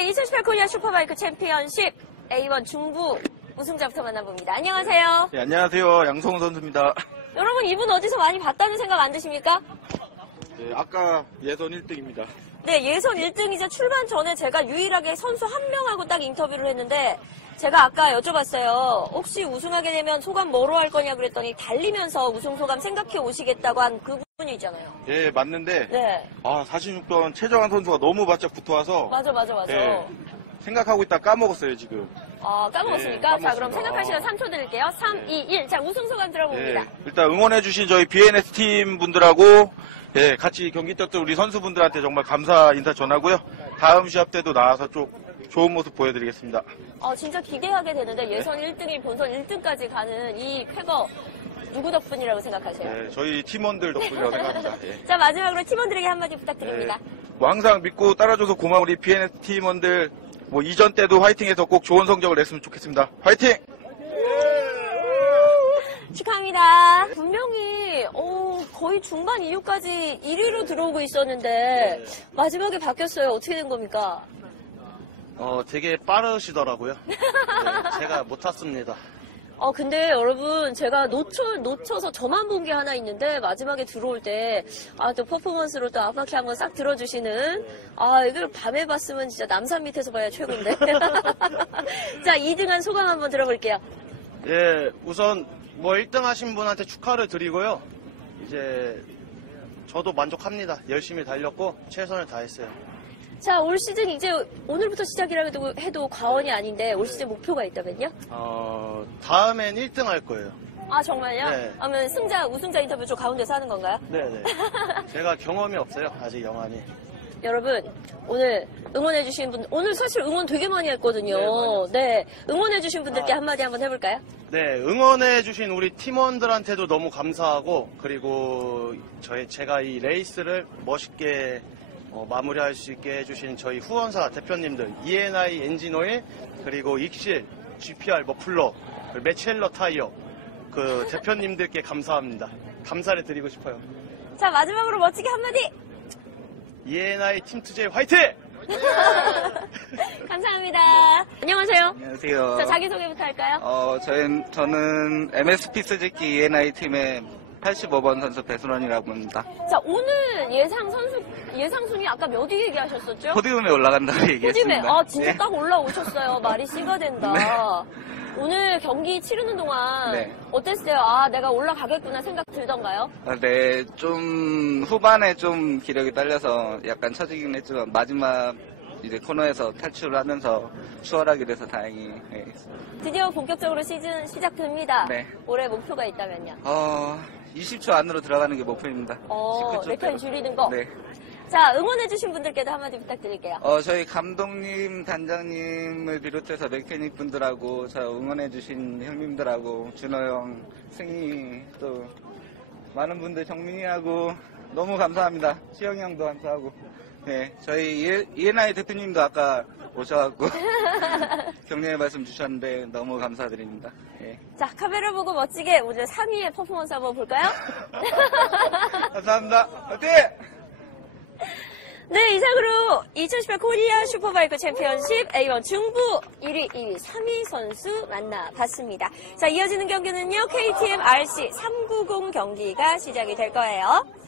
2018 코리아 슈퍼바이크 챔피언십 A1 중부 우승자부터 만나봅니다. 안녕하세요. 네, 네, 안녕하세요. 양성우 선수입니다. 여러분 이분 어디서 많이 봤다는 생각 안 드십니까? 네, 아까 예선 1등입니다. 네, 예선 1등 이제 출반 전에 제가 유일하게 선수 한 명하고 딱 인터뷰를 했는데 제가 아까 여쭤봤어요. 혹시 우승하게 되면 소감 뭐로 할 거냐 그랬더니 달리면서 우승 소감 생각해 오시겠다고 한 그분이잖아요. 네, 맞는데. 네. 아, 46번 최정환 선수가 너무 바짝 붙어와서. 맞아, 맞아, 맞아. 네, 생각하고 있다 까먹었어요, 지금. 아, 까먹었습니까? 네, 자, 그럼 생각하시면 어. 3초 드릴게요. 3, 네. 2, 1. 자, 우승 소감 들어봅니다. 네. 일단 응원해주신 저희 BNS 팀 분들하고 예, 네, 같이 경기 때도 우리 선수분들한테 정말 감사 인사 전하고요. 다음 시합 때도 나와서 좀 좋은 모습 보여드리겠습니다. 어, 아, 진짜 기대하게 되는데 예선 네. 1등이 본선 1등까지 가는 이 쾌거 누구 덕분이라고 생각하세요? 네, 저희 팀원들 덕분이라고 생각합니다. 자, 마지막으로 팀원들에게 한마디 부탁드립니다. 네. 뭐 항상 믿고 따라줘서 고마운 우리 BNS 팀원들 뭐 이전 때도 화이팅해서 꼭 좋은 성적을 냈으면 좋겠습니다. 화이팅! 축하합니다. 네? 분명히 어, 거의 중반 이후까지 1위로 네. 들어오고 있었는데 네. 마지막에 바뀌었어요. 어떻게 된 겁니까? 어, 되게 빠르시더라고요. 네, 제가 못 탔습니다. 어, 아, 근데 여러분 제가 놓쳐, 놓쳐서 저만 본 게 하나 있는데 마지막에 들어올 때또 아, 퍼포먼스로 또 아빠케 한번 싹 들어주시는 네. 아 이걸 밤에 봤으면 진짜 남산 밑에서 봐야 최고인데 자 2등한 소감 한번 들어볼게요 예 네, 우선 뭐 1등 하신 분한테 축하를 드리고요. 이제 저도 만족합니다. 열심히 달렸고 최선을 다했어요. 자, 올 시즌 이제 오늘부터 시작이라 해도 과언이 아닌데 올 시즌 목표가 있다면요? 어, 다음엔 1등 할 거예요. 아, 정말요? 네. 그러면 승자, 우승자 인터뷰 좀 가운데서 하는 건가요? 네, 네. 제가 경험이 없어요. 아직 영안이. 여러분 오늘 응원해 주신 분 오늘 사실 응원 되게 많이 했거든요. 네, 응원해 주신 분들께 한마디 한번 해볼까요? 네 응원해 주신 우리 팀원들한테도 너무 감사하고 그리고 저희 제가 이 레이스를 멋있게 마무리할 수 있게 해주신 저희 후원사 대표님들 ENI 엔진오일 그리고 익실 GPR 머플러 메첼러 타이어 그 대표님들께 감사합니다. 감사를 드리고 싶어요. 자 마지막으로 멋지게 한마디 E.N.I 팀투제 화이트 감사합니다. 네. 안녕하세요. 안녕하세요. 자, 자기소개부터 할까요? 어, 저는, 저는 MSP 스즈키 이에나 팀의 85번 선수 배순원이라고 합니다. 자, 오늘 예상 선수, 예상 순위 아까 몇 위 얘기하셨었죠? 포디움에 올라간다고 얘기했습니다. 디움에 아, 진짜 네. 딱 올라오셨어요. 말이 씨가 된다. 네. 오늘 경기 치르는 동안 네. 어땠어요? 아, 내가 올라가겠구나 생각 들던가요? 아, 네, 좀 후반에 좀 기력이 딸려서 약간 처지긴 했지만 마지막 이제 코너에서 탈출하면서 추월하게 돼서 다행히 네. 드디어 본격적으로 시즌 시작됩니다. 네. 올해 목표가 있다면요? 어, 20초 안으로 들어가는 게 목표입니다. 몇편 어, 줄이는 거? 네. 자 응원해주신 분들께도 한마디 부탁드릴게요. 어 저희 감독님, 단장님을 비롯해서 메케닉 분들하고 저 응원해주신 형님들하고 준호 형, 승희 또 많은 분들 정민이하고 너무 감사합니다. 시영 형도 감사하고 네 저희 이엔아이 e e 대표님도 아까 오셔갖고 격려의 말씀 주셨는데 너무 감사드립니다. 네. 자 카메라 보고 멋지게 오늘 상위의 퍼포먼스 한번 볼까요? 감사합니다. 화이 네, 이상으로 2018 코리아 슈퍼바이크 챔피언십 A1 중부 1위, 2위, 3위 선수 만나봤습니다. 자, 이어지는 경기는요, KTM RC 390 경기가 시작이 될 거예요.